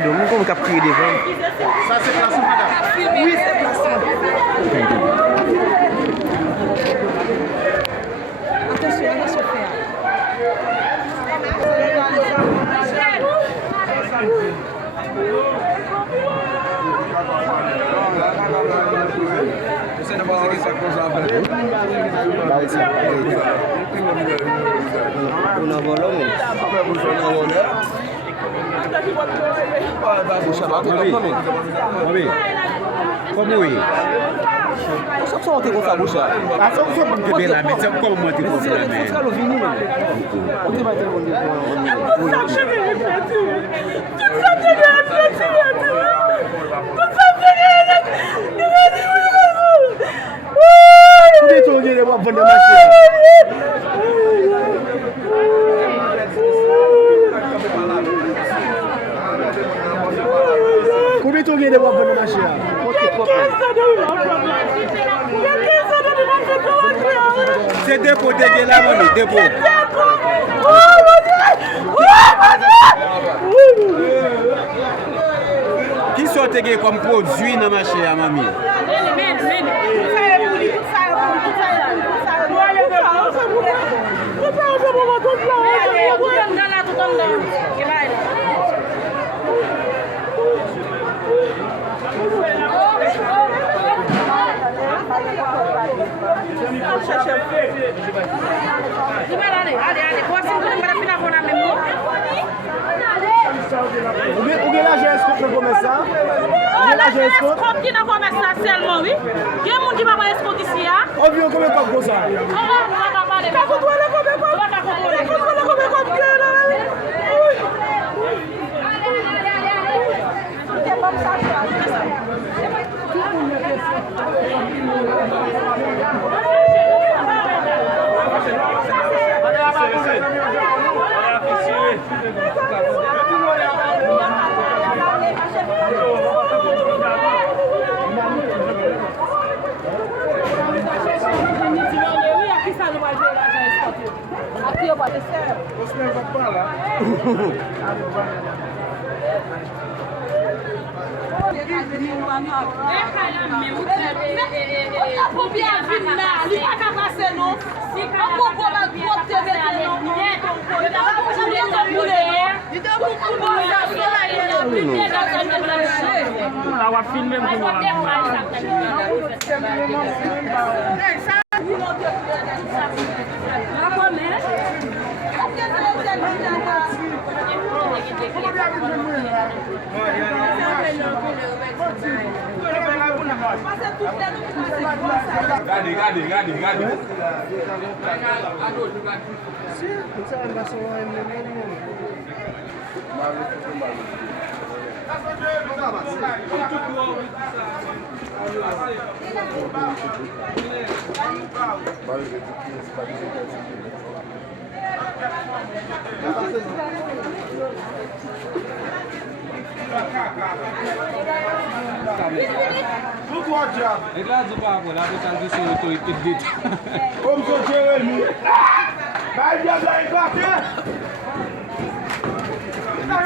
pardon, nous avons capturé devant. Ça, c'est placement, madame. Oui, c'est placement. Attention, attention, frère. Una volumen. Como é? Só tem com sabucha. Ah, só que bela, mas como monte com bela. Você quer ouvir ninguém? Onde vai ter um dia? Por isso eu vou vender mais. Combien tu gagnes de voir bonne machine? C'est dépôt de là, mon dépôt. Qui sont comme produit dans ma machine, mamie? Ou bien là, j'ai escroqué le commerçant? Là, j'ai escroqué le commerçant seulement, oui. Il y a des gens qui vont escroquer ici. On vient combien de comme ça? Aqui eu vou descer. Você não vai para lá. Gade. E la di pa pou la pou tan di se otorite dit. Comme ça, Jérémy. Bah, il y a de la